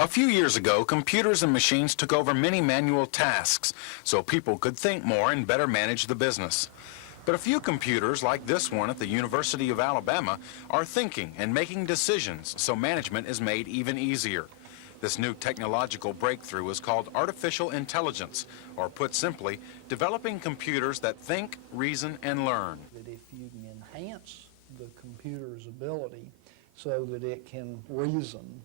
A few years ago, computers and machines took over many manual tasks so people could think more and better manage the business. But a few computers, like this one at the University of Alabama, are thinking and making decisions so management is made even easier. This new technological breakthrough is called artificial intelligence, or put simply, developing computers that think, reason, and learn. That if you can enhance the computer's ability so that it can reason,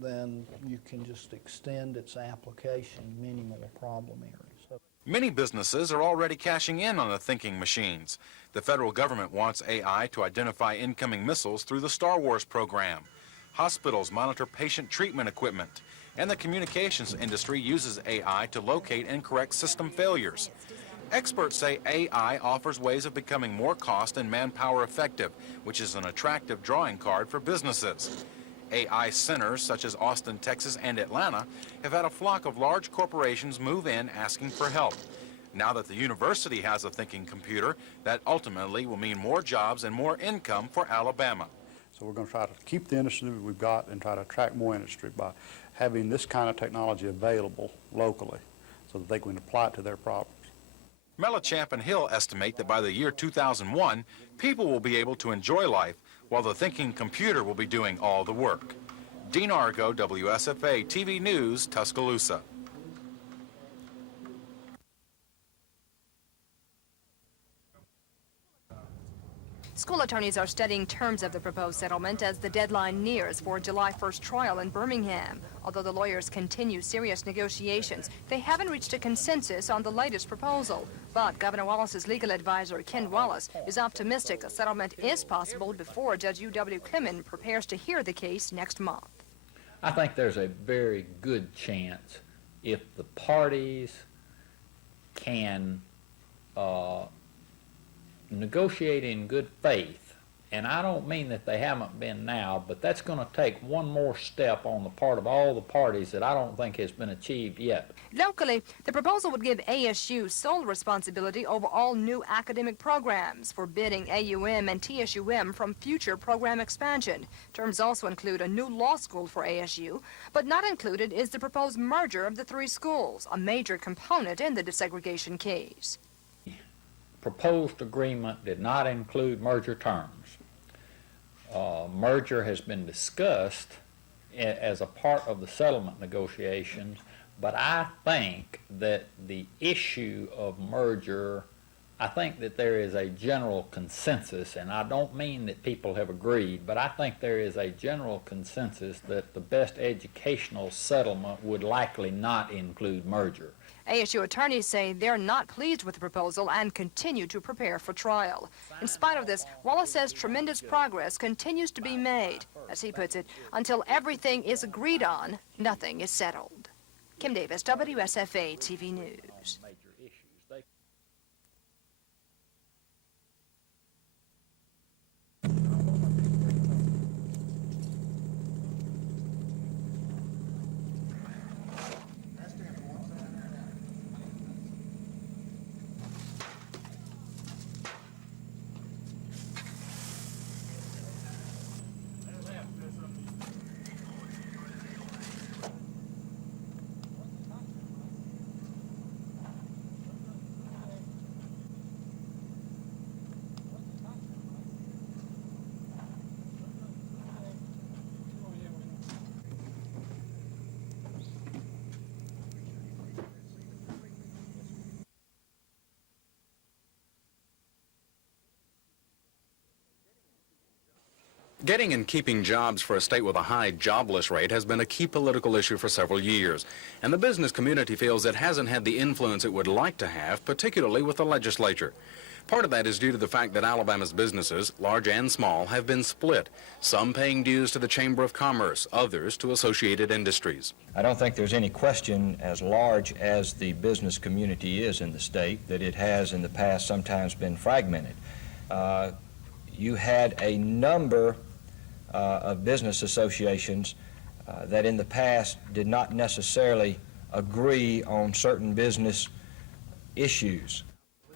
then you can just extend its application in many more problem areas. Many businesses are already cashing in on the thinking machines. The federal government wants AI to identify incoming missiles through the Star Wars program. Hospitals monitor patient treatment equipment, and the communications industry uses AI to locate and correct system failures. Experts say AI offers ways of becoming more cost and manpower effective, which is an attractive drawing card for businesses. AI centers such as Austin, Texas, and Atlanta have had a flock of large corporations move in asking for help. Now that the university has a thinking computer, that ultimately will mean more jobs and more income for Alabama. So we're going to try to keep the industry that we've got and try to attract more industry by having this kind of technology available locally so that they can apply it to their problems. Mellichamp and Hill estimate that by the year 2001, people will be able to enjoy life while the thinking computer will be doing all the work. Dean Argo, WSFA TV News, Tuscaloosa. School attorneys are studying terms of the proposed settlement as the deadline nears for a July 1st trial in Birmingham. Although the lawyers continue serious negotiations, they haven't reached a consensus on the latest proposal. But Governor Wallace's legal advisor, Ken Wallace, is optimistic a settlement is possible before Judge U.W. Clemon prepares to hear the case next month. I think there's a very good chance if the parties can negotiate in good faith, and I don't mean that they haven't been now, but that's going to take one more step on the part of all the parties that I don't think has been achieved yet. Locally, the proposal would give ASU sole responsibility over all new academic programs, forbidding AUM and TSUM from future program expansion. Terms also include a new law school for ASU, but not included is the proposed merger of the three schools, a major component in the desegregation case. Proposed agreement did not include merger terms. Merger has been discussed as a part of the settlement negotiations, but I think that the issue of merger, I think that there is a general consensus, and I don't mean that people have agreed, but I think there is a general consensus that the best educational settlement would likely not include merger. ASU attorneys say they're not pleased with the proposal and continue to prepare for trial. In spite of this, Wallace says tremendous progress continues to be made. As he puts it, until everything is agreed on, nothing is settled. Kim Davis, WSFA TV News. Getting and keeping jobs for a state with a high jobless rate has been a key political issue for several years, and the business community feels it hasn't had the influence it would like to have, particularly with the legislature. Part of that is due to the fact that Alabama's businesses, large and small, have been split, some paying dues to the Chamber of Commerce, others to Associated Industries. I don't think there's any question, as large as the business community is in the state, that it has in the past sometimes been fragmented. You had a number of business associations that in the past did not necessarily agree on certain business issues.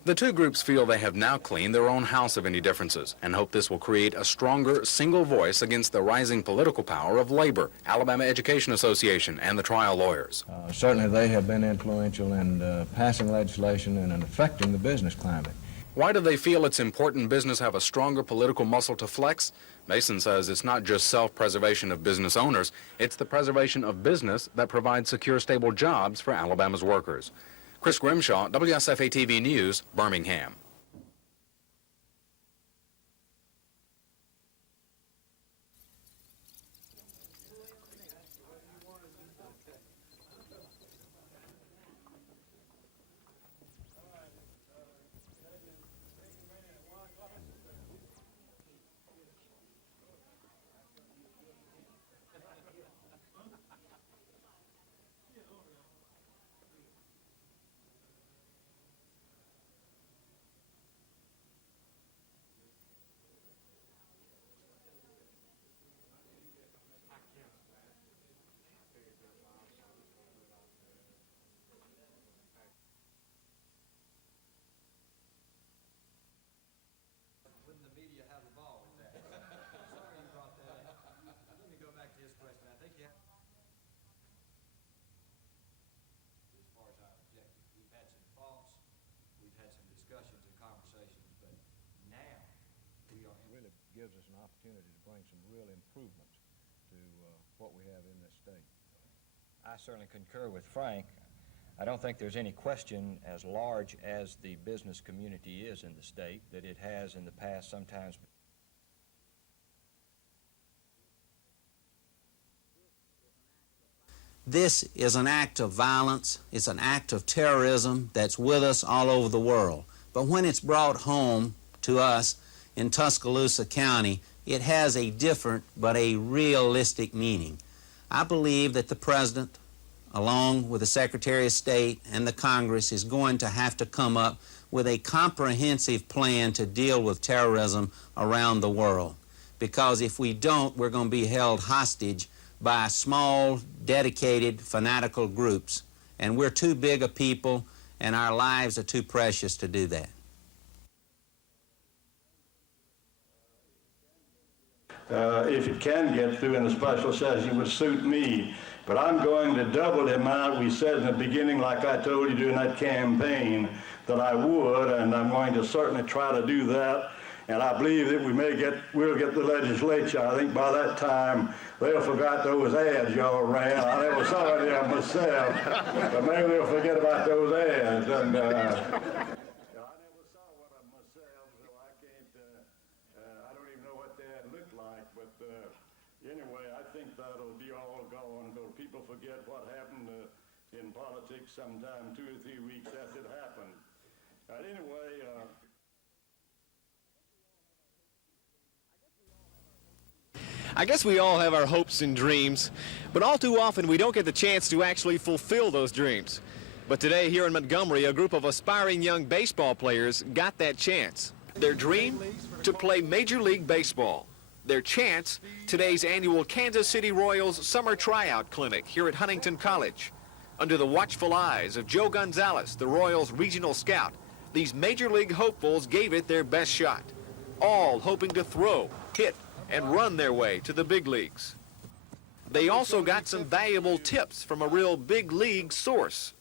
The two groups feel they have now cleaned their own house of any differences and hope this will create a stronger single voice against the rising political power of labor, Alabama Education Association, and the trial lawyers. Certainly they have been influential in passing legislation and in affecting the business climate. Why do they feel it's important business have a stronger political muscle to flex? Mason says it's not just self-preservation of business owners, it's the preservation of business that provides secure, stable jobs for Alabama's workers. Chris Grimshaw, WSFA TV News, Birmingham. Gives us an opportunity to bring some real improvements to what we have in this state. I certainly concur with Frank. I don't think there's any question, as large as the business community is in the state, that it has in the past sometimes. This is an act of violence. It's an act of terrorism that's with us all over the world. But when it's brought home to us in Tuscaloosa County, it has a different but a realistic meaning. I believe that the President, along with the Secretary of State and the Congress, is going to have to come up with a comprehensive plan to deal with terrorism around the world. Because if we don't, we're going to be held hostage by small, dedicated, fanatical groups. And we're too big a people, and our lives are too precious to do that. If it can get through in a special session, would suit me. But I'm going to double the amount we said in the beginning, like I told you during that campaign, that I would, and I'm going to certainly try to do that. And I believe that we'll get the legislature. I think by that time, they'll forget those ads y'all ran. I never saw any of them myself, but maybe they'll forget about those ads. And I never saw one of them myself, so I can't, I don't even know what the ad looked like. But anyway, I think that'll be all gone until people forget what happened in politics sometime 2 or 3 weeks after it happened. Anyway, I guess we all have our hopes and dreams, but all too often we don't get the chance to actually fulfill those dreams. But today here in Montgomery, a group of aspiring young baseball players got that chance. Their dream? To play Major League Baseball. Their chance? Today's annual Kansas City Royals Summer Tryout Clinic here at Huntington College. Under the watchful eyes of Joe Gonzalez, the Royals regional scout, these Major League hopefuls gave it their best shot. All hoping to throw, hit, and run their way to the big leagues. They also got some valuable tips from a real big league source.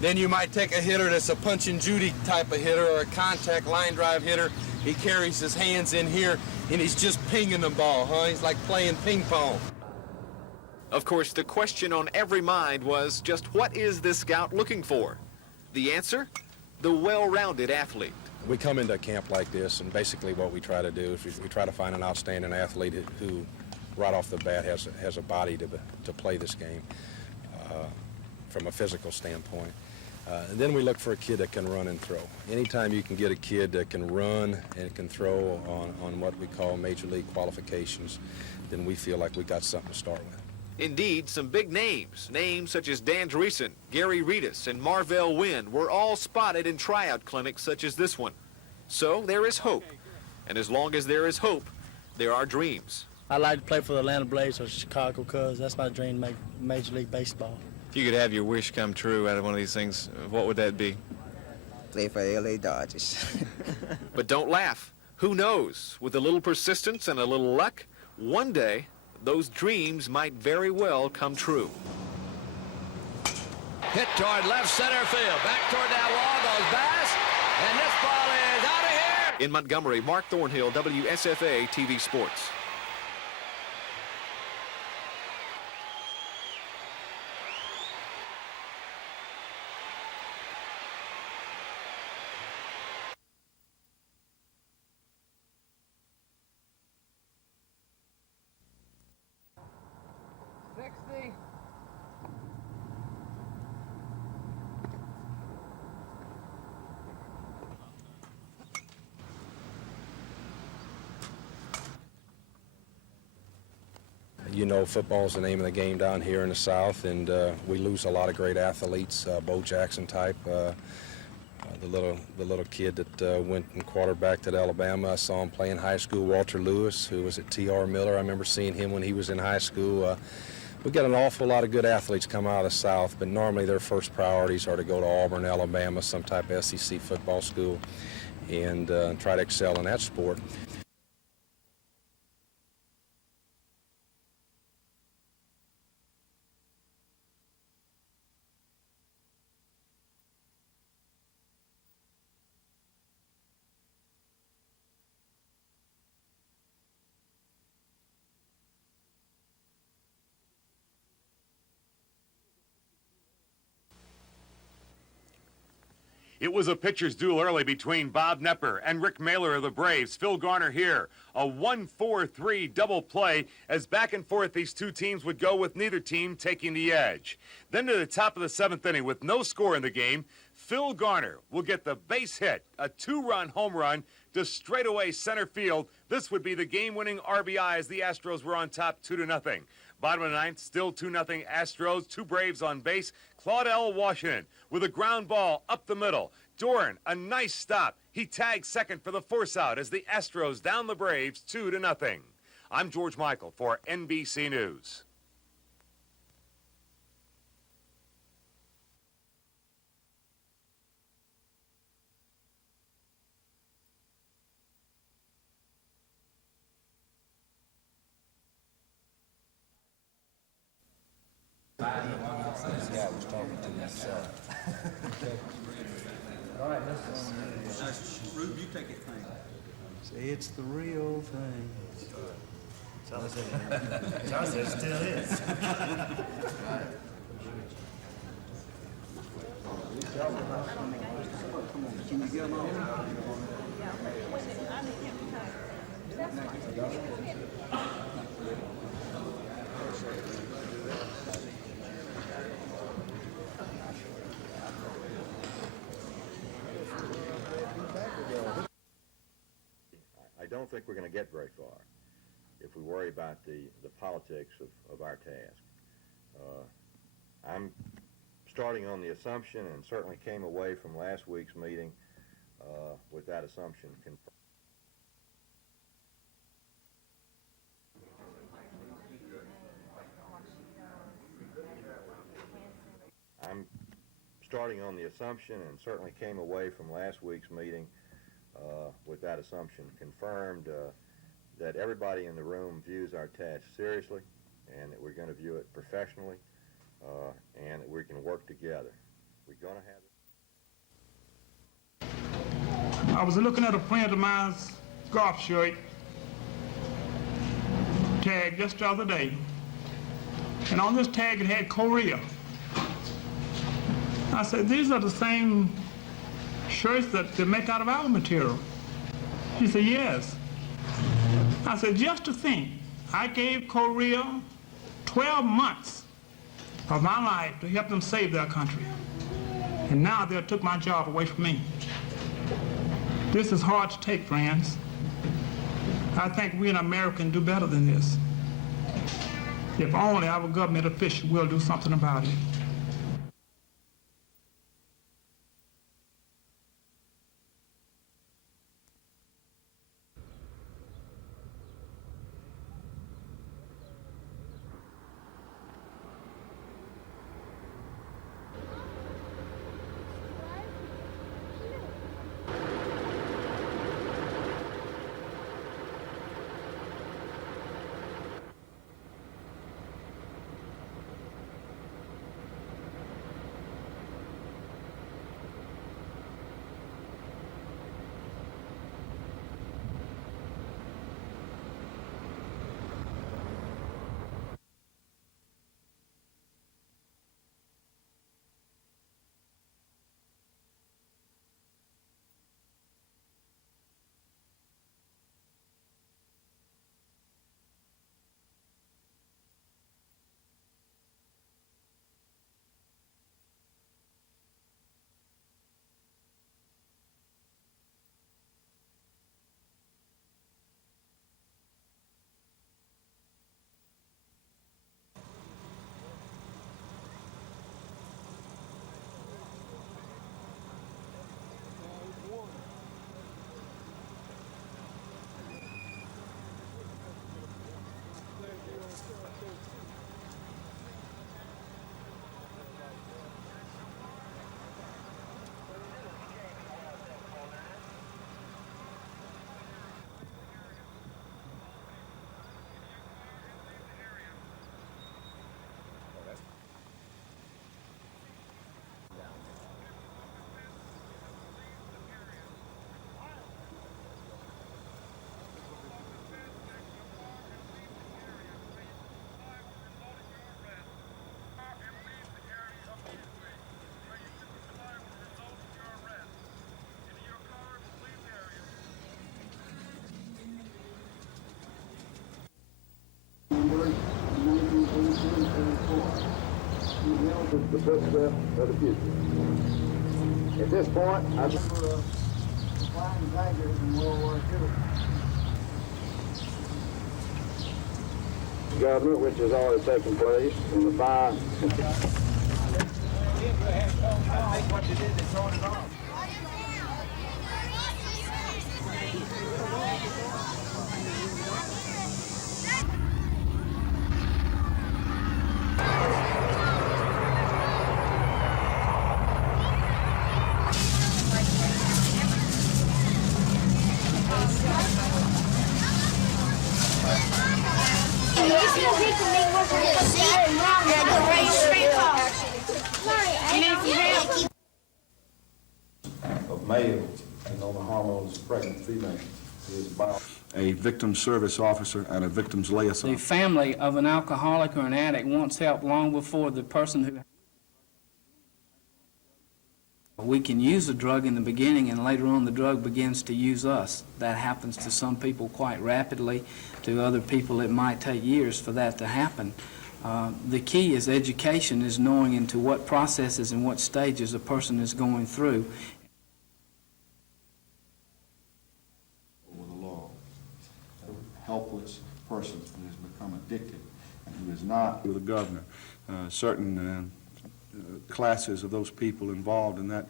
Then you might take a hitter that's a punch and Judy type of hitter or a contact line drive hitter. He carries his hands in here and he's just pinging the ball, huh? He's like playing ping pong. Of course, the question on every mind was just what is this scout looking for? The answer? The well-rounded athlete. We come into a camp like this, and basically what we try to do is we try to find an outstanding athlete who, right off the bat, has a body to play this game from a physical standpoint. And then we look for a kid that can run and throw. Anytime you can get a kid that can run and can throw on what we call major league qualifications, then we feel like we got something to start with. Indeed, some big names such as Dan Dreesen, Gary Reedus, and Marvell Wynn were all spotted in tryout clinics such as this one. So there is hope. And as long as there is hope, there are dreams. I'd like to play for the Atlanta Braves or Chicago Cubs. That's my dream, to make Major League Baseball. If you could have your wish come true out of one of these things, what would that be? play for LA Dodgers. But don't laugh. Who knows? With a little persistence and a little luck, one day those dreams might very well come true. Hit toward left center field. Back toward that wall goes Bass, and this ball is out of here. In Montgomery, Mark Thornhill, WSFA TV Sports. You know, football's the name of the game down here in the South, and we lose a lot of great athletes. Bo Jackson type, the little kid that went and quarterbacked at Alabama. I saw him play in high school. Walter Lewis, who was at T.R. Miller. I remember seeing him when he was in high school. We got an awful lot of good athletes come out of the South, but normally their first priorities are to go to Auburn, Alabama, some type of SEC football school, and try to excel in that sport. It was a pitcher's duel early between Bob Knepper and Rick Mailer of the Braves. Phil Garner here. A 1-4-3 double play as back and forth these two teams would go with neither team taking the edge. Then to the top of the seventh inning with no score in the game, Phil Garner will get the base hit, a two-run home run to straightaway center field. This would be the game-winning RBI as the Astros were on top 2-0. Bottom of the ninth, still 2-0 Astros, two Braves on base. Claudell Washington with a ground ball up the middle. Doran, a nice stop. He tags second for the force out as the Astros down the Braves 2-0. I'm George Michael for NBC News. This guy was talking to himself. All right, Rube, you take it, thing. Say it's the real thing. John said it still is. Can you get them on? I don't think we're going to get very far if we worry about the politics of our task. I'm starting on the assumption, and certainly came away from last week's meeting with that assumption confirmed. I'm starting on the assumption, and certainly came away from last week's meeting with that assumption confirmed that everybody in the room views our task seriously, and that we're going to view it professionally, and that we can work together. We're going to have I was looking at a friend of mine's golf shirt tag just the other day, and on this tag it had Korea. I said, these are the same shirts that they make out of our material. She said, yes. I said, just to think, I gave Korea 12 months of my life to help them save their country. And now they took my job away from me. This is hard to take, friends. I think we in America can do better than this. If only our government officials will do something about it. wheels is the footstep of the future. At this point, I remember flying tankers in World War II. Government, which has already taken place in the fire. Of males and on the hormones of pregnant females is about a victim service officer and a victim's liaison. The family of an alcoholic or an addict wants help long before the person who... We can use a drug in the beginning and later on the drug begins to use us. That happens to some people quite rapidly. To other people it might take years for that to happen. The key is education, is knowing into what processes and what stages a person is going through. With the law, a helpless person who has become addicted and who is not. With the governor, certain classes of those people involved in that.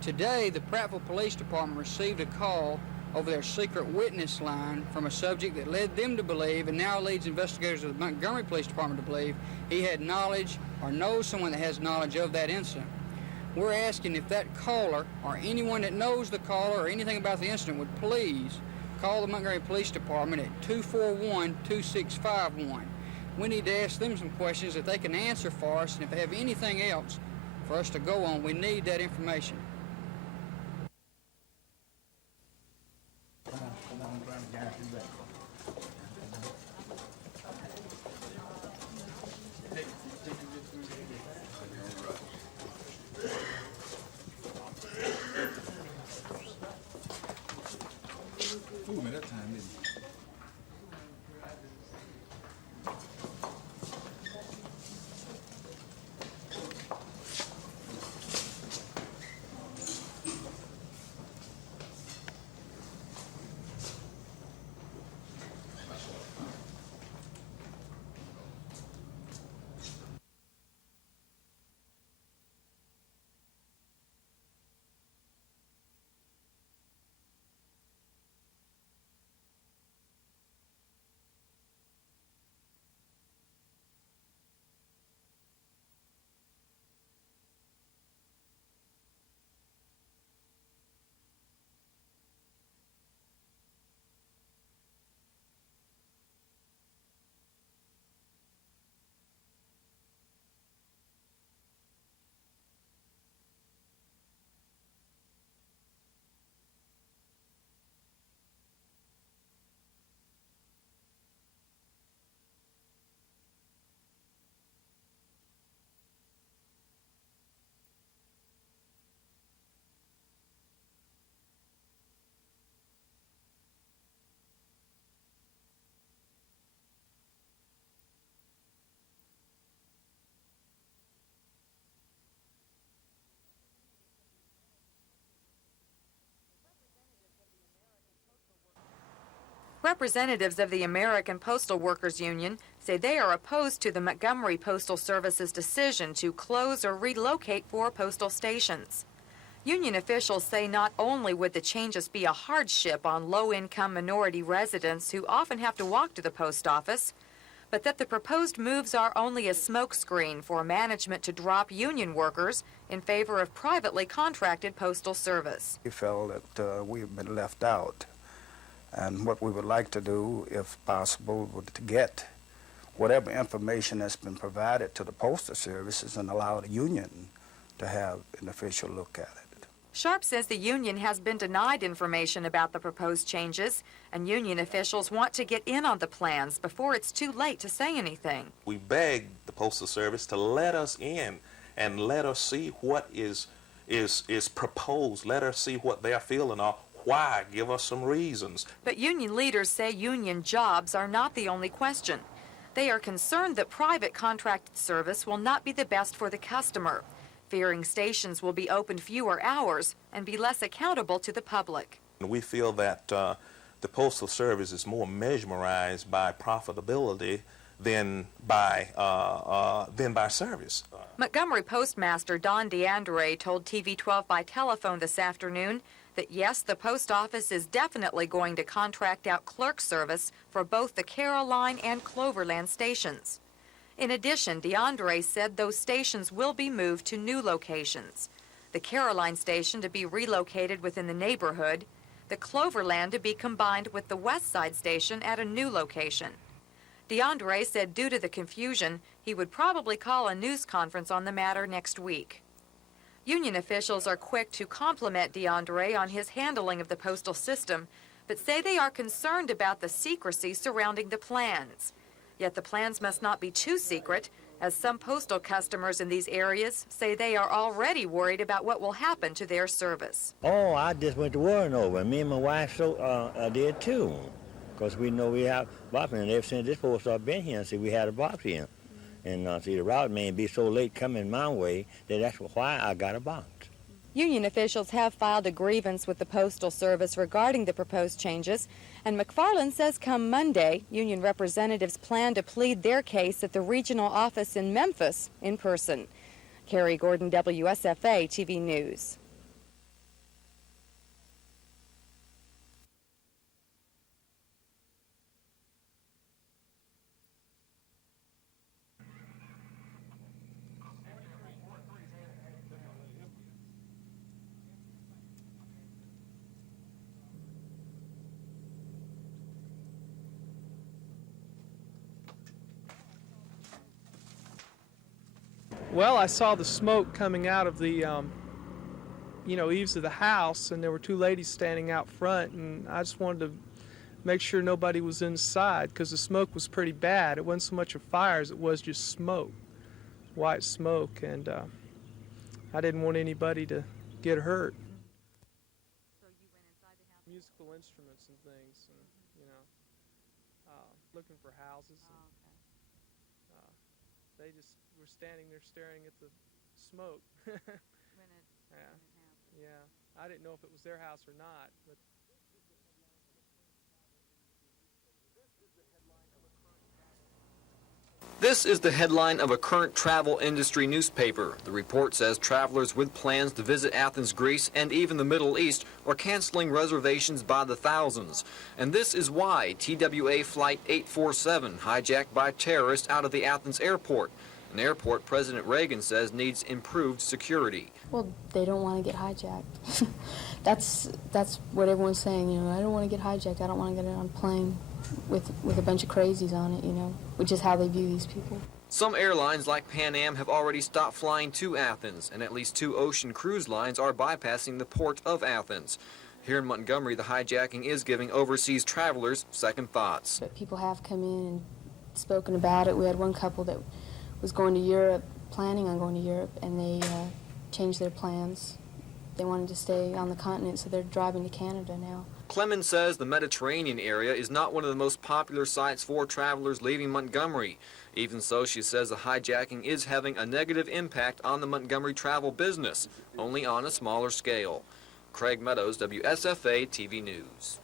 Today, the Prattville Police Department received a call over their secret witness line from a subject that led them to believe, and now leads investigators of the Montgomery Police Department to believe, he had knowledge or knows someone that has knowledge of that incident. We're asking if that caller or anyone that knows the caller or anything about the incident would please call the Montgomery Police Department at 241-2651. We need to ask them some questions that they can answer for us, and if they have anything else for us to go on, we need that information. Representatives of the American Postal Workers Union say they are opposed to the Montgomery Postal Service's decision to close or relocate 4 postal stations. Union officials say not only would the changes be a hardship on low-income minority residents who often have to walk to the post office, but that the proposed moves are only a smokescreen for management to drop union workers in favor of privately contracted postal service. We felt that we've been left out, and what we would like to do, if possible, would to get whatever information that's been provided to the postal services and allow the union to have an official look at it. Sharp says the union has been denied information about the proposed changes, and union officials want to get in on the plans before it's too late to say anything. We begged the Postal Service to let us in and let us see what is proposed. Let us see what they're feeling or why. Give us some reasons. But union leaders say union jobs are not the only question. They are concerned that private contracted service will not be the best for the customer, fearing stations will be open fewer hours and be less accountable to the public. We feel that the Postal Service is more mesmerized by profitability than by service. Montgomery Postmaster Don DeAndre told TV 12 by telephone this afternoon that yes, the post office is definitely going to contract out clerk service for both the Caroline and Cloverland stations. In addition, DeAndre said those stations will be moved to new locations. The Caroline station to be relocated within the neighborhood, the Cloverland to be combined with the West Side station at a new location. DeAndre said due to the confusion, he would probably call a news conference on the matter next week. Union officials are quick to compliment DeAndre on his handling of the postal system, but say they are concerned about the secrecy surrounding the plans. Yet the plans must not be too secret, as some postal customers in these areas say they are already worried about what will happen to their service. Oh, I just went to worrying over, and me and my wife did too, because we know we have box, and ever since this post office been here, see, we had a box here. And see, the route may be so late coming my way that that's why I got a box. Union officials have filed a grievance with the Postal Service regarding the proposed changes, and McFarland says come Monday, union representatives plan to plead their case at the regional office in Memphis in person. Carrie Gordon, WSFA TV News. Well, I saw the smoke coming out of the, eaves of the house, and there were 2 ladies standing out front, and I just wanted to make sure nobody was inside because the smoke was pretty bad. It wasn't so much a fire as it was just smoke, white smoke, and I didn't want anybody to get hurt. So you went inside the house? Musical instruments and things, and, looking for houses. And, they just were standing there staring at the smoke. Yeah. I didn't know if it was their house or not, but This is the headline of a current travel industry newspaper. The report says travelers with plans to visit Athens, Greece, and even the Middle East are canceling reservations by the thousands. And this is why TWA Flight 847 hijacked by terrorists out of the Athens airport. An airport President Reagan says needs improved security. Well, they don't want to get hijacked. That's what everyone's saying, I don't want to get hijacked. I don't want to get on a plane with a bunch of crazies on it, which is how they view these people. Some airlines like Pan Am have already stopped flying to Athens, and at least 2 ocean cruise lines are bypassing the port of Athens. Here in Montgomery, the hijacking is giving overseas travelers second thoughts. But people have come in and spoken about it. We had one couple that was going to Europe, planning on going to Europe, and they changed their plans. They wanted to stay on the continent, so they're driving to Canada now. Clemens says the Mediterranean area is not one of the most popular sites for travelers leaving Montgomery. Even so, she says the hijacking is having a negative impact on the Montgomery travel business, only on a smaller scale. Craig Meadows, WSFA TV News.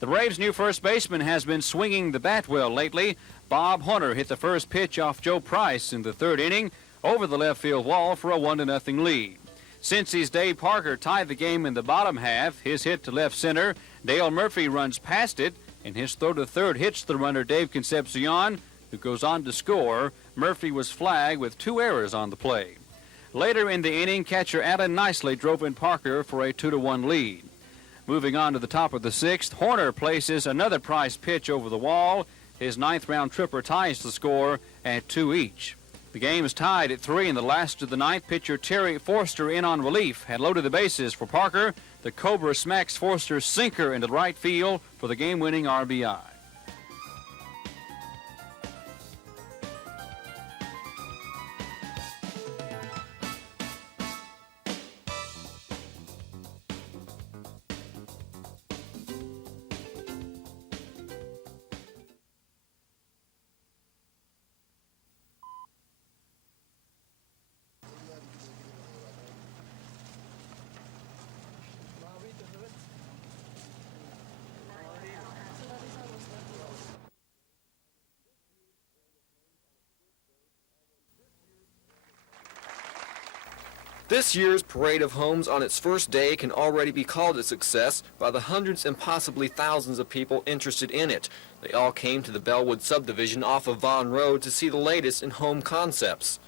The Braves' new first baseman has been swinging the bat well lately. Bob Hunter hit the first pitch off Joe Price in the third inning over the left field wall for a 1-0 lead. Since his Dave Parker tied the game in the bottom half, his hit to left center, Dale Murphy runs past it, and his throw to third hits the runner Dave Concepcion, who goes on to score. Murphy was flagged with 2 errors on the play. Later in the inning, catcher Alan Nicely drove in Parker for a 2-1 lead. Moving on to the top of the 6th, Horner places another Price pitch over the wall. His 9th-round tripper ties the score at 2 each. The game is tied at 3 in the last of the 9th. Pitcher Terry Forster, in on relief, had loaded the bases for Parker. The Cobra smacks Forster's sinker into right field for the game-winning RBI. This year's Parade of Homes on its first day can already be called a success by the hundreds and possibly thousands of people interested in it. They all came to the Bellwood subdivision off of Vaughan Road to see the latest in home concepts.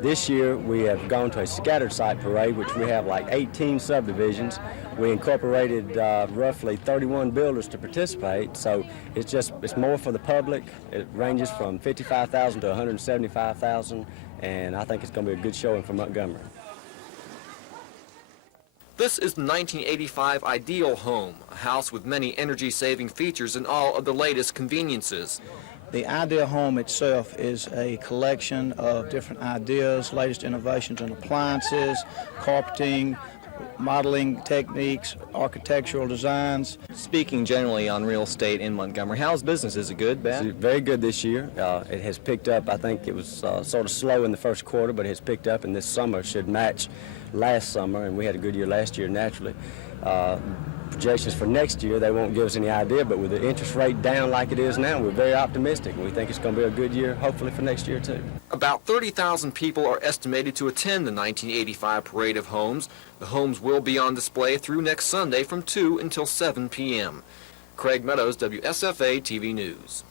This year we have gone to a scattered site parade, which we have like 18 subdivisions. We incorporated roughly 31 builders to participate, so it's more for the public. It ranges from 55,000 to 175,000, and I think it's going to be a good showing for Montgomery. This is the 1985 Ideal Home, a house with many energy-saving features and all of the latest conveniences. The Ideal Home itself is a collection of different ideas, latest innovations in appliances, carpeting, modeling techniques, architectural designs. Speaking generally on real estate in Montgomery, how's business? Is it good, bad? It's very good this year. It has picked up. I think it was sort of slow in the first quarter, but it has picked up, and this summer should match last summer, and we had a good year last year naturally. Projections for next year, they won't give us any idea, but with the interest rate down like it is now, we're very optimistic. We think it's going to be a good year, hopefully for next year too. About 30,000 people are estimated to attend the 1985 Parade of Homes. The homes will be on display through next Sunday from 2 until 7 p.m. Craig Meadows, WSFA TV News.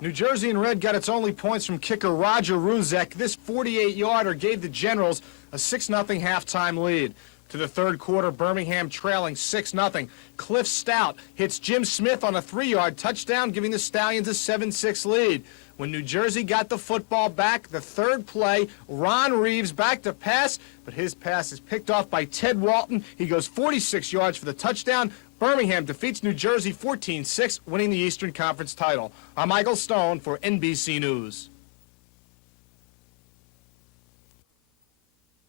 New Jersey in red got its only points from kicker Roger Ruzek. This 48-yarder gave the Generals a 6-0 halftime lead. To the third quarter, Birmingham trailing 6-0. Cliff Stout hits Jim Smith on a 3-yard touchdown, giving the Stallions a 7-6 lead. When New Jersey got the football back, the third play, Ron Reeves back to pass, but his pass is picked off by Ted Walton. He goes 46 yards for the touchdown. Birmingham defeats New Jersey 14-6, winning the Eastern Conference title. I'm Michael Stone for NBC News.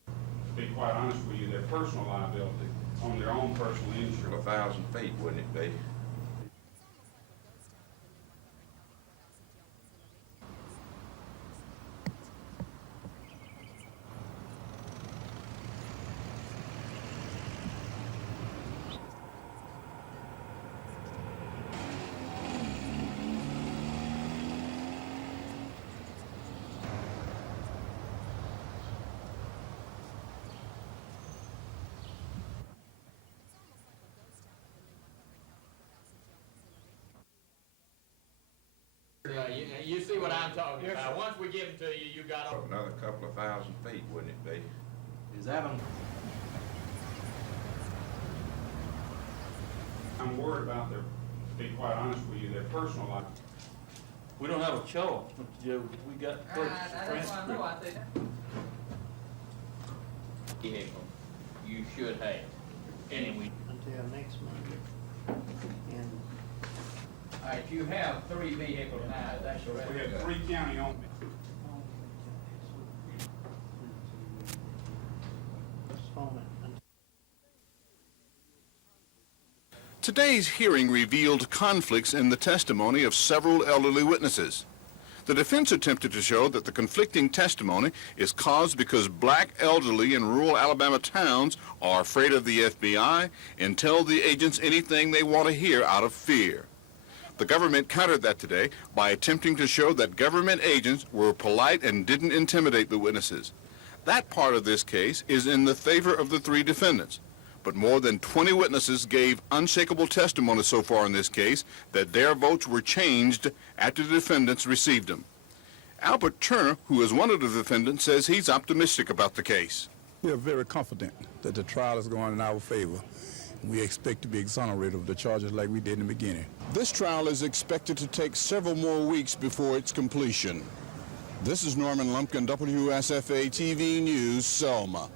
To be quite honest with you, their personal liability on their own personal insurance. 1,000 feet, wouldn't it be? see what I'm talking about. Once we give them to you, you got them. Another couple of thousand feet, wouldn't it be? Is that them? I'm worried about their, to be quite honest with you, their personal life. We don't have a choice, Joe. We got That's what I know. I think. Vehicle, you should have. And we. Until next Monday. And All right, you have 3 vehicles now. That's correct. We have 3 county on me. postpone it. Today's hearing revealed conflicts in the testimony of several elderly witnesses. The defense attempted to show that the conflicting testimony is caused because black elderly in rural Alabama towns are afraid of the FBI and tell the agents anything they want to hear out of fear. The government countered that today by attempting to show that government agents were polite and didn't intimidate the witnesses. That part of this case is in the favor of the 3 defendants. But more than 20 witnesses gave unshakable testimony so far in this case that their votes were changed after the defendants received them. Albert Turner, who is one of the defendants, says he's optimistic about the case. We are very confident that the trial is going in our favor. We expect to be exonerated of the charges like we did in the beginning. This trial is expected to take several more weeks before its completion. This is Norman Lumpkin, WSFA TV News, Selma.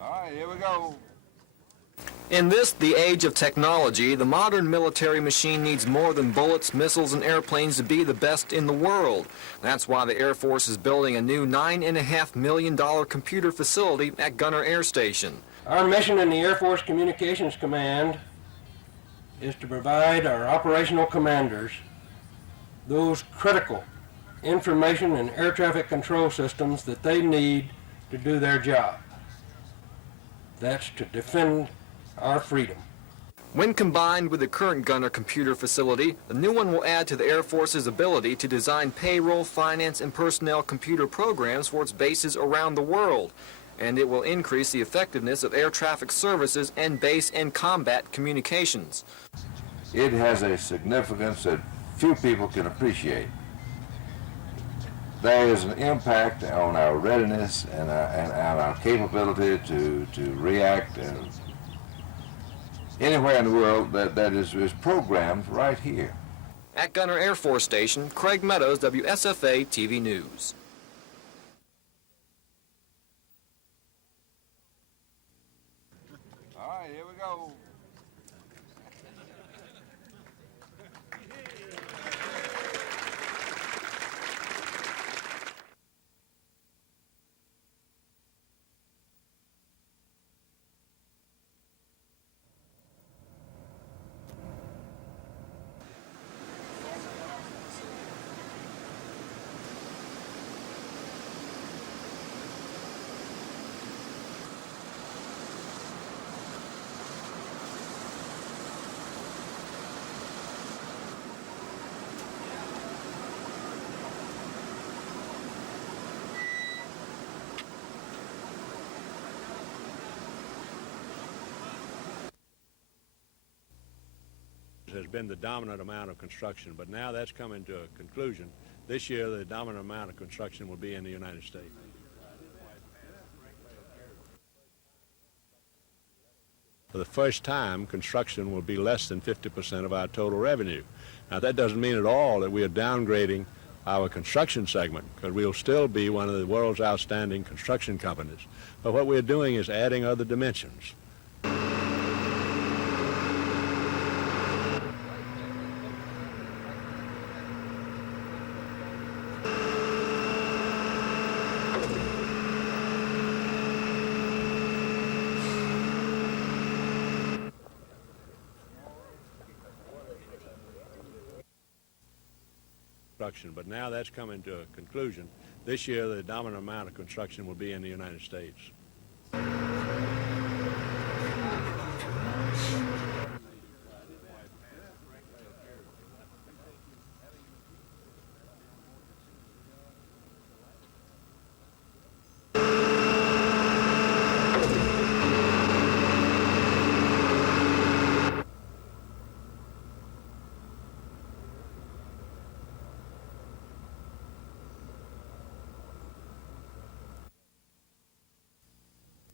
All right, here we go. In this, the age of technology, the modern military machine needs more than bullets, missiles, and airplanes to be the best in the world. That's why the Air Force is building a new $9.5 million computer facility at Gunner Air Station. Our mission in the Air Force Communications Command is to provide our operational commanders those critical information and air traffic control systems that they need to do their job. That's to defend our freedom. When combined with the current Gunner computer facility, the new one will add to the Air Force's ability to design payroll, finance, and personnel computer programs for its bases around the world. And it will increase the effectiveness of air traffic services and base and combat communications. It has a significance that few people can appreciate. There is an impact on our readiness and our capability to react anywhere in the world that is programmed right here. At Gunner Air Force Station, Craig Meadows, WSFA TV News. All right, here we go. Has been the dominant amount of construction, but now that's coming to a conclusion. This year, the dominant amount of construction will be in the United States. For the first time, construction will be less than 50% of our total revenue. Now, that doesn't mean at all that we are downgrading our construction segment, because we'll still be one of the world's outstanding construction companies. But what we're doing is adding other dimensions. But now that's coming to a conclusion. This year, the dominant amount of construction will be in the United States.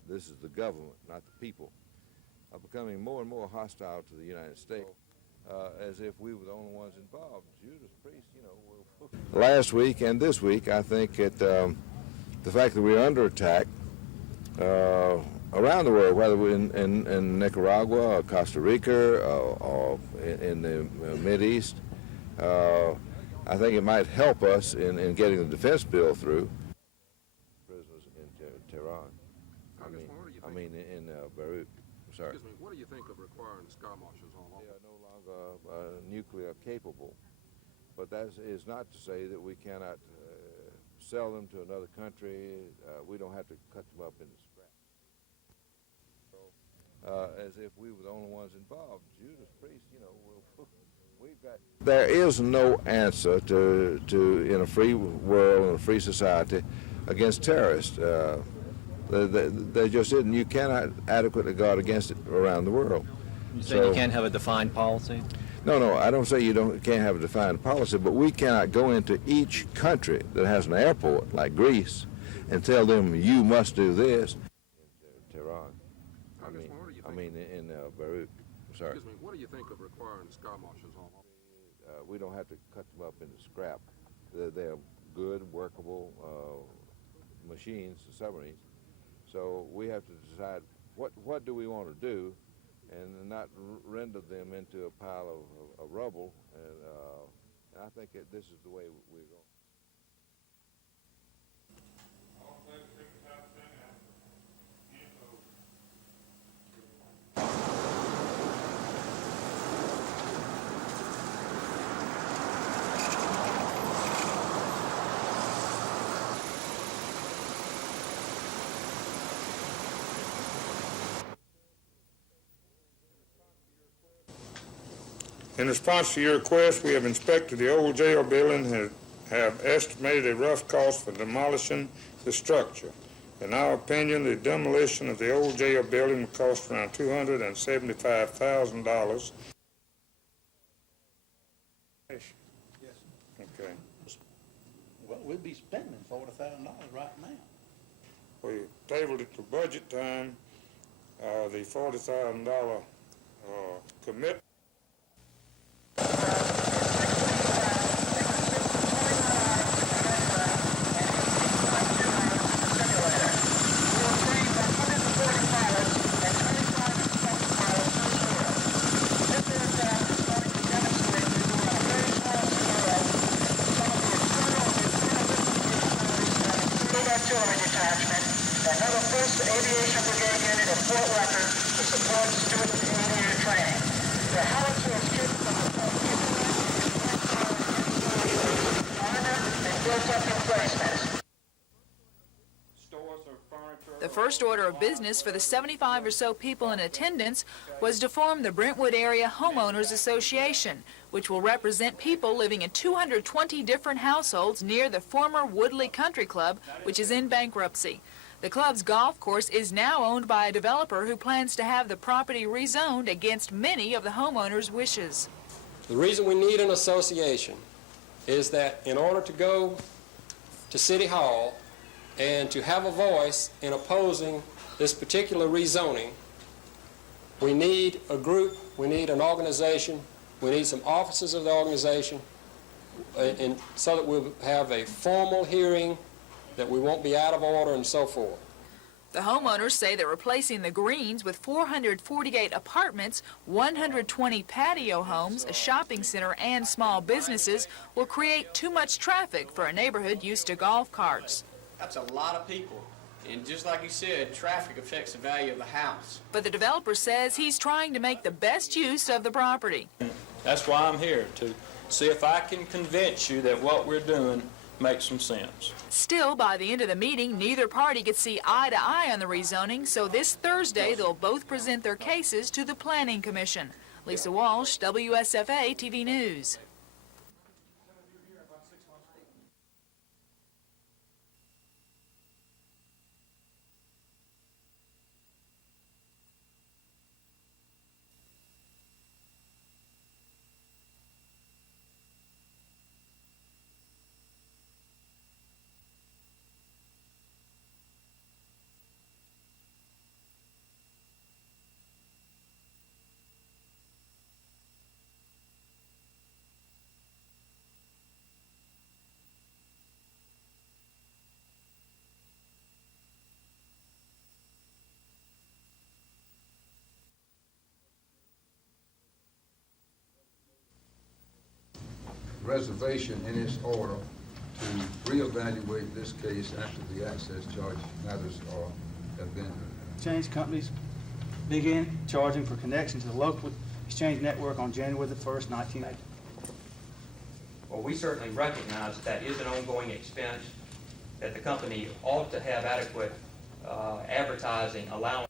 this is the government, not the people, are becoming more and more hostile to the United States, as if we were the only ones involved. Judas Priest, you know. Last week and this week, I think the fact that we're under attack around the world, whether we're in Nicaragua or Costa Rica or in the Mideast, I think it might help us in getting the defense bill through. Prisoners in Tehran. I mean in Beirut. Sorry. Excuse me, what do you think of requiring sky marshals on all? They are no longer nuclear capable, but that is not to say that we cannot sell them to another country. We don't have to cut them up into scrap. As if we were the only ones involved. Judas Priest, you know, we've got. There is no answer to in a free world, in a free society, against terrorists. There just isn't. You cannot adequately guard against it around the world. You say you can't have a defined policy? No, I don't say you can't have a defined policy, but we cannot go into each country that has an airport, like Greece, and tell them you must do this. In Tehran. I mean in Beirut. Sorry. Excuse me, what do you think of requiring sky marshals on all? We don't have to cut them up into scrap. They're good, workable machines, submarines. So we have to decide what do we want to do, and not render them into a pile of rubble. And I think this is the way we go. In response to your request, we have inspected the old jail building and have estimated a rough cost for demolishing the structure. In our opinion, the demolition of the old jail building will cost around $275,000. Yes. Okay. Well, we'd be spending $40,000 right now. We tabled it to budget time, the $40,000 commitment. Another 1st Aviation Brigade unit of Fort Rucker to support student aviator training. The howitzer is capable of armor and built-up emplacements. The first order of business for the 75 or so people in attendance was to form the Brentwood Area Homeowners Association, which will represent people living in 220 different households near the former Woodley Country Club, which is in bankruptcy. The club's golf course is now owned by a developer who plans to have the property rezoned against many of the homeowners' wishes. The reason we need an association is that in order to go to City Hall and to have a voice in opposing this particular rezoning, we need a group, we need an organization, we need some officers of the organization, and so that we'll have a formal hearing, that we won't be out of order and so forth. The homeowners say that replacing the greens with 448 apartments, 120 patio homes, a shopping center, and small businesses will create too much traffic for a neighborhood used to golf carts. That's a lot of people. And just like you said, traffic affects the value of the house. But the developer says he's trying to make the best use of the property. That's why I'm here, to see if I can convince you that what we're doing makes some sense. Still, by the end of the meeting, neither party could see eye to eye on the rezoning, so this Thursday they'll both present their cases to the Planning Commission. Lisa Walsh, WSFA TV News. reservation in its order to reevaluate this case after the access charge matters have been heard. Exchange companies began charging for connection to the local exchange network on January the 1st, 1980. Well, we certainly recognize that is an ongoing expense, that the company ought to have adequate advertising allowance.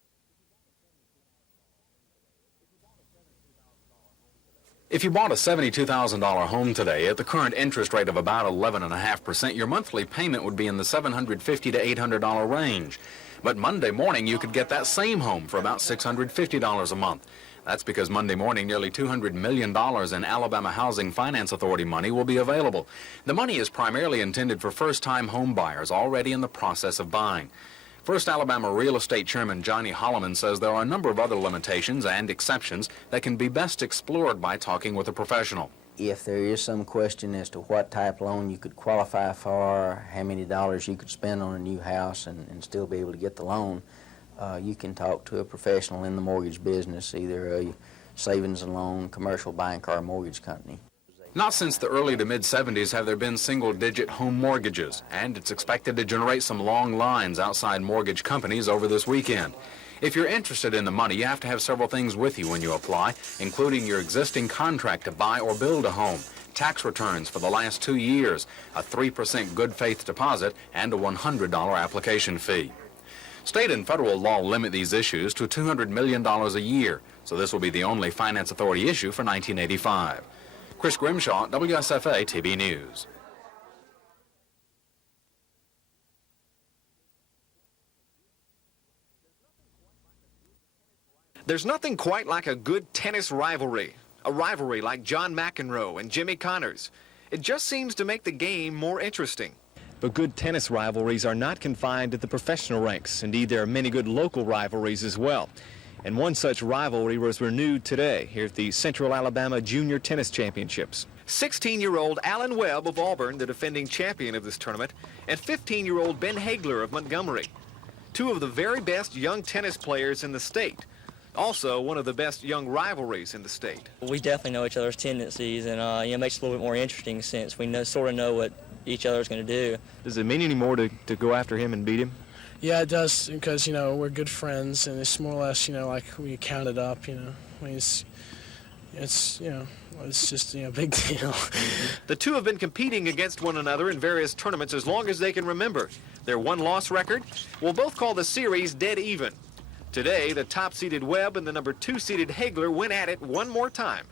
If you bought a $72,000 home today at the current interest rate of about 11.5%, your monthly payment would be in the $750 to $800 range. But Monday morning, you could get that same home for about $650 a month. That's because Monday morning, nearly $200 million in Alabama Housing Finance Authority money will be available. The money is primarily intended for first-time home buyers already in the process of buying. First Alabama Real Estate Chairman Johnny Holloman says there are a number of other limitations and exceptions that can be best explored by talking with a professional. If there is some question as to what type loan you could qualify for, how many dollars you could spend on a new house and still be able to get the loan, you can talk to a professional in the mortgage business, either a savings and loan, commercial bank, or a mortgage company. Not since the early to mid-70s have there been single-digit home mortgages, and it's expected to generate some long lines outside mortgage companies over this weekend. If you're interested in the money, you have to have several things with you when you apply, including your existing contract to buy or build a home, tax returns for the last 2 years, a 3% good faith deposit, and a $100 application fee. State and federal law limit these issues to $200 million a year, so this will be the only Finance Authority issue for 1985. Chris Grimshaw, WSFA TV News. There's nothing quite like a good tennis rivalry. A rivalry like John McEnroe and Jimmy Connors. It just seems to make the game more interesting. But good tennis rivalries are not confined to the professional ranks. Indeed, there are many good local rivalries as well. And one such rivalry was renewed today here at the Central Alabama Junior Tennis Championships. 16-year-old Alan Webb of Auburn, the defending champion of this tournament, and 15-year-old Ben Hagler of Montgomery. Two of the very best young tennis players in the state. Also, one of the best young rivalries in the state. We definitely know each other's tendencies, and it makes it a little bit more interesting since we sort of know what each other's going to do. Does it mean any more to go after him and beat him? Yeah, it does, because, we're good friends, and it's more or less, like we count it up, I mean, it's just, a big deal. The two have been competing against one another in various tournaments as long as they can remember. Their one-loss record will both call the series dead even. Today, the top-seeded Webb and the number 2-seeded Hagler went at it one more time.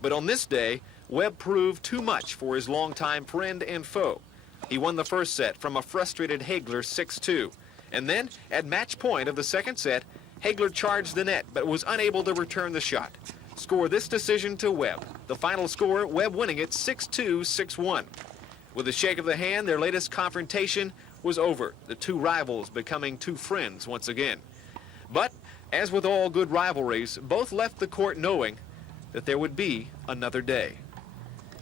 But on this day, Webb proved too much for his longtime friend and foe. He won the first set from a frustrated Hagler 6-2. And then, at match point of the second set, Hagler charged the net but was unable to return the shot. Score this decision to Webb. The final score, Webb winning it 6-2, 6-1. With a shake of the hand, their latest confrontation was over, the two rivals becoming two friends once again. But, as with all good rivalries, both left the court knowing that there would be another day.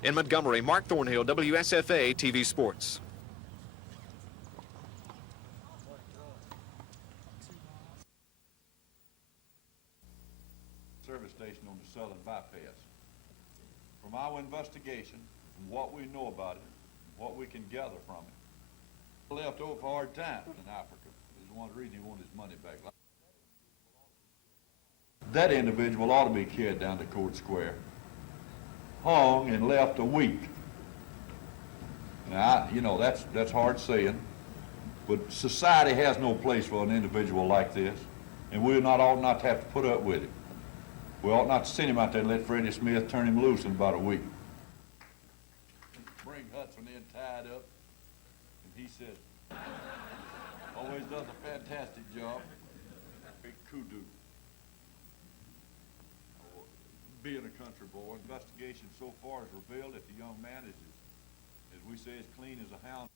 In Montgomery, Mark Thornhill, WSFA TV Sports. Service station on the southern bypass. From our investigation, from what we know about it, what we can gather from it, left over for hard times in Africa. Is one reason he wanted his money back. That individual ought to be carried down to Court Square, hung and left a week. Now, that's hard saying, but society has no place for an individual like this, and we ought not to have to put up with it. We ought not to send him out there and let Freddie Smith turn him loose in about a week. Bring Hudson in tied up, and he said, always does a fantastic job. Big kudu. Being a country boy, investigation so far has revealed that the young man is, as we say, as clean as a hound.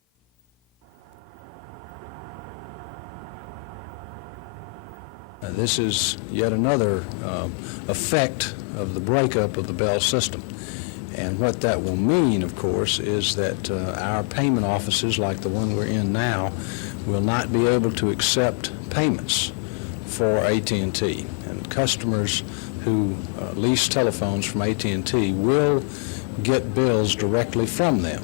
This is yet another effect of the breakup of the Bell system. And what that will mean, of course, is that our payment offices, like the one we're in now, will not be able to accept payments for AT&T. And customers who lease telephones from AT&T will get bills directly from them.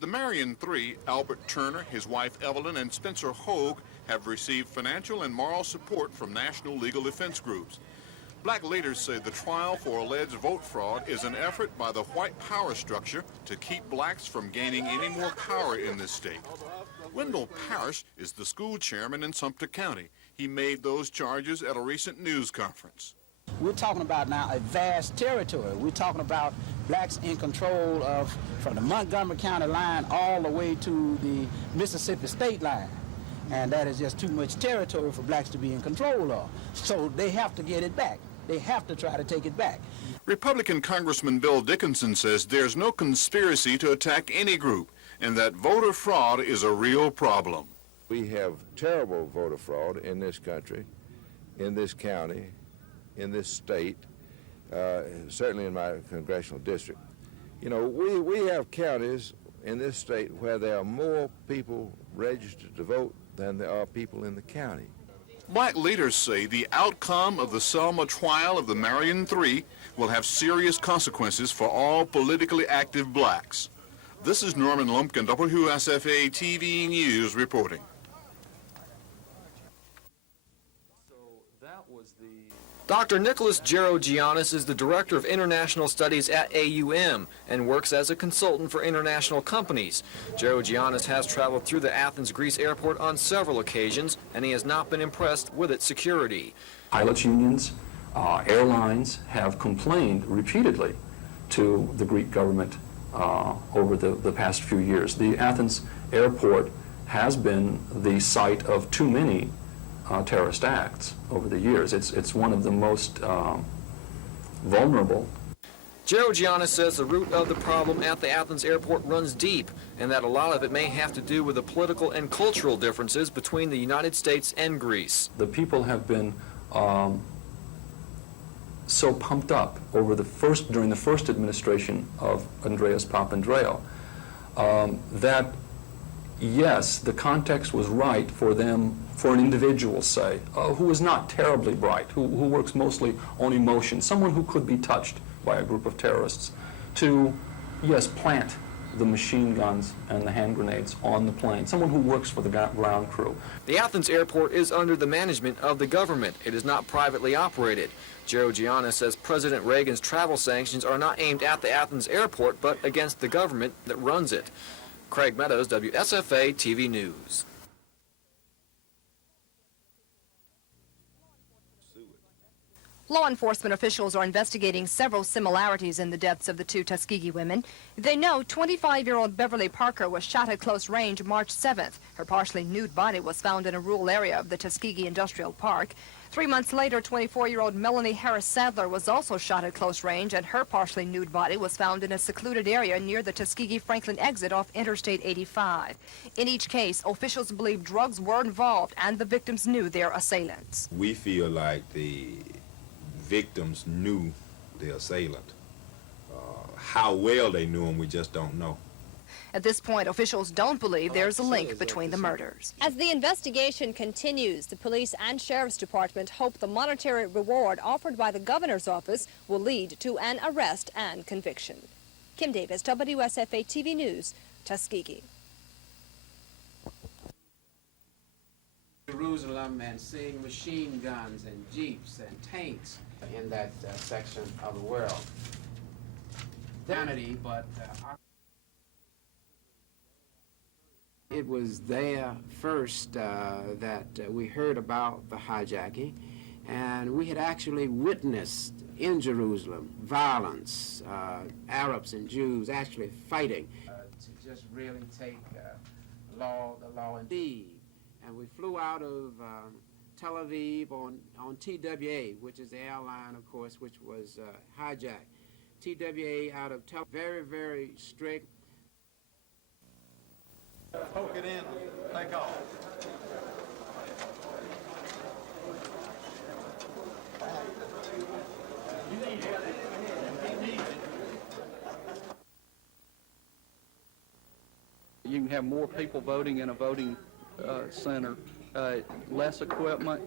The Marion Three, Albert Turner, his wife Evelyn, and Spencer Hogue have received financial and moral support from national legal defense groups. Black leaders say the trial for alleged vote fraud is an effort by the white power structure to keep blacks from gaining any more power in this state. Wendell Parrish is the school chairman in Sumter County. He made those charges at a recent news conference. We're talking about now a vast territory. We're talking about blacks in control of from the Montgomery County line all the way to the Mississippi state line. And that is just too much territory for blacks to be in control of. So they have to get it back. They have to try to take it back. Republican Congressman Bill Dickinson says there's no conspiracy to attack any group and that voter fraud is a real problem. We have terrible voter fraud in this country, in this county, in this state, certainly in my congressional district. You know, we have counties in this state where there are more people registered to vote than there are people in the county. Black leaders say the outcome of the Selma trial of the Marion Three will have serious consequences for all politically active blacks. This is Norman Lumpkin, WSFA TV News reporting. Dr. Nicholas Gerogiannis is the Director of International Studies at AUM and works as a consultant for international companies. Gerogiannis has traveled through the Athens, Greece airport on several occasions, and he has not been impressed with its security. Pilots unions, airlines have complained repeatedly to the Greek government over the past few years. The Athens airport has been the site of too many terrorist acts over the years. It's one of the most vulnerable. Gerogiannis says the root of the problem at the Athens airport runs deep and that a lot of it may have to do with the political and cultural differences between the United States and Greece. The people have been so pumped up during the first administration of Andreas Papandreou that yes, the context was right for them, for an individual, say, who is not terribly bright, who works mostly on emotion, someone who could be touched by a group of terrorists, to, yes, plant the machine guns and the hand grenades on the plane, someone who works for the ground crew. The Athens airport is under the management of the government. It is not privately operated. Gerogiannis says President Reagan's travel sanctions are not aimed at the Athens airport, but against the government that runs it. Craig Meadows, WSFA TV News. Law enforcement officials are investigating several similarities in the deaths of the two Tuskegee women. They know 25-year-old Beverly Parker was shot at close range March 7th. Her partially nude body was found in a rural area of the Tuskegee Industrial Park. 3 months later, 24-year-old Melanie Harris Sadler was also shot at close range, and her partially nude body was found in a secluded area near the Tuskegee-Franklin exit off Interstate 85. In each case, officials believe drugs were involved and the victims knew their assailants. We feel like the victims knew the assailant. How well they knew him, we just don't know. At this point, officials don't believe there's a link between the murders. As the investigation continues, the police and sheriff's department hope the monetary reward offered by the governor's office will lead to an arrest and conviction. Kim Davis, WSFA TV News, Tuskegee. Jerusalem and seeing machine guns and jeeps and tanks in that section of the world. Vanity, but it was there first that we heard about the hijacking, and we had actually witnessed in Jerusalem violence, Arabs and Jews actually fighting to just really take the law in deed. And we flew out of Tel Aviv on TWA, which is the airline, of course, which was hijacked. TWA out of Tel Aviv, very, very strict. Poke it in, take off. You can have more people voting in a voting center, less equipment.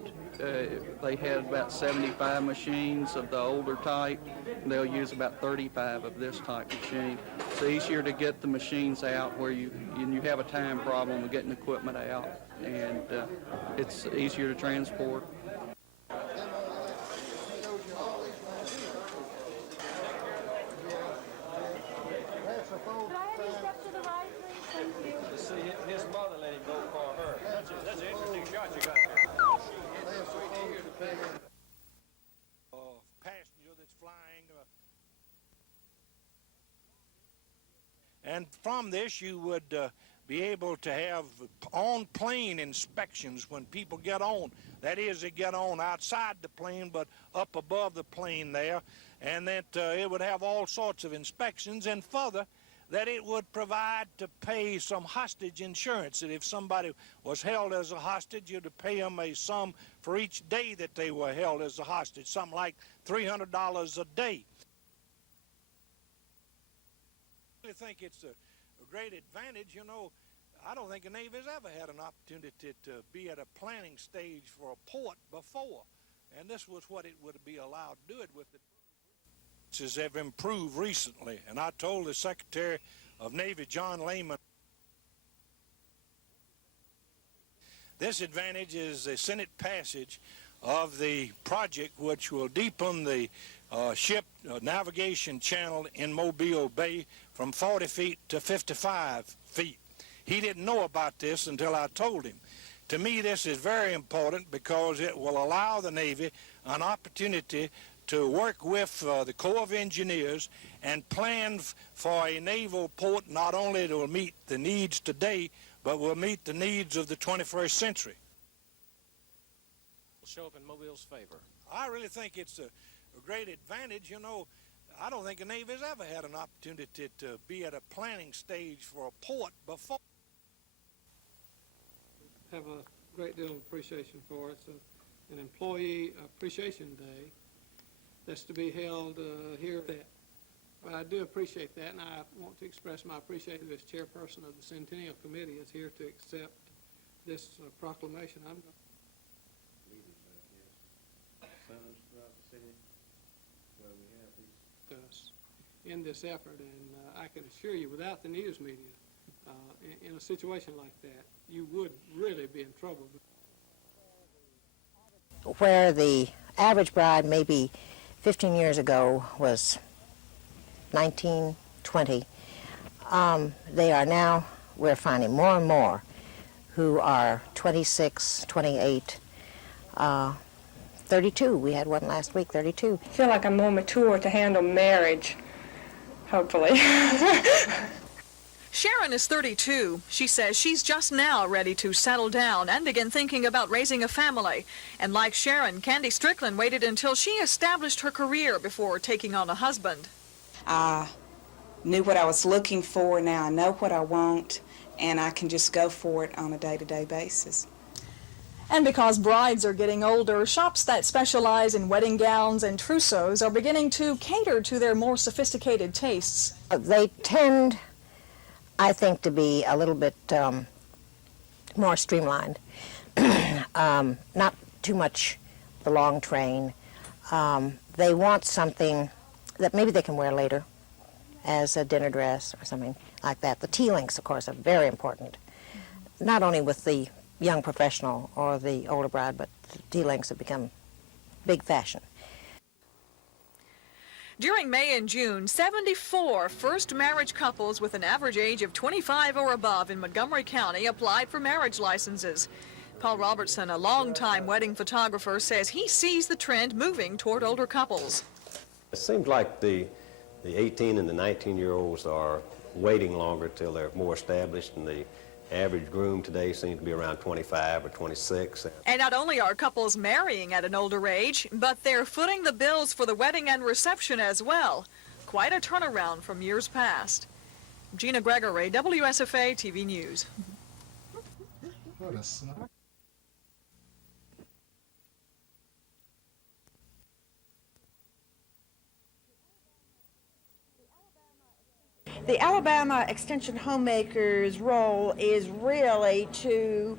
They had about 75 machines of the older type. They'll use about 35 of this type machine. It's easier to get the machines out where you have a time problem with getting equipment out, and it's easier to transport. His mother let him go for her. That's an interesting shot you got there. Passenger that's flying. And from this, you would be able to have on-plane inspections when people get on. That is, they get on outside the plane, but up above the plane there. And that it would have all sorts of inspections. And further, that it would provide to pay some hostage insurance, that if somebody was held as a hostage, you'd pay them a sum for each day that they were held as a hostage, something like $300 a day. I really think it's a great advantage. You know, I don't think the Navy's ever had an opportunity to be at a planning stage for a port before, and this was what it would be allowed to do it with. Have improved recently, and I told the Secretary of Navy, John Lehman, this advantage is the Senate passage of the project which will deepen the ship navigation channel in Mobile Bay from 40 feet to 55 feet. He didn't know about this until I told him. To me, this is very important because it will allow the Navy an opportunity to work with the Corps of Engineers and plan for a naval port not only to meet the needs today, but will meet the needs of the 21st century. Will show up in Mobile's favor. I really think it's a great advantage. You know, I don't think the Navy's ever had an opportunity to be at a planning stage for a port before. Have a great deal of appreciation for it. It's an Employee Appreciation Day that's to be held here. But I do appreciate that, and I want to express my appreciation as chairperson of the Centennial Committee is here to accept this proclamation. Centers throughout the city where we have these in this effort, and I can assure you, without the news media, in a situation like that, you would really be in trouble. Where the average bride maybe 15 years ago was 19, 20, they are now, we're finding more and more who are 26, 28, 32. We had one last week, 32. I feel like I'm more mature to handle marriage, hopefully. Sharon is 32. She says she's just now ready to settle down and begin thinking about raising a family. And like Sharon, Candy Strickland waited until she established her career before taking on a husband. I knew what I was looking for. Now I know what I want, and I can just go for it on a day-to-day basis. And because brides are getting older, shops that specialize in wedding gowns and trousseaux are beginning to cater to their more sophisticated tastes. They tend, I think, to be a little bit more streamlined. Not too much the long train. They want something that maybe they can wear later as a dinner dress or something like that. The tea-links, of course, are very important, not only with the young professional or the older bride, but the tea-links have become big fashion. During May and June, 74 first marriage couples with an average age of 25 or above in Montgomery County applied for marriage licenses. Paul Robertson, a longtime wedding photographer, says he sees the trend moving toward older couples. It seems like the 18 and the 19-year-olds are waiting longer till they're more established, and the average groom today seems to be around 25 or 26. And not only are couples marrying at an older age, but they're footing the bills for the wedding and reception as well. Quite a turnaround from years past. Gina Gregory, WSFA TV News. The Alabama Extension Homemaker's role is really to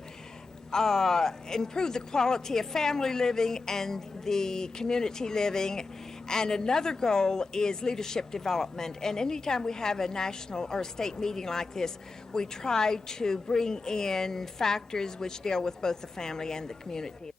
improve the quality of family living and the community living, and another goal is leadership development. And anytime we have a national or state meeting like this, we try to bring in factors which deal with both the family and the community.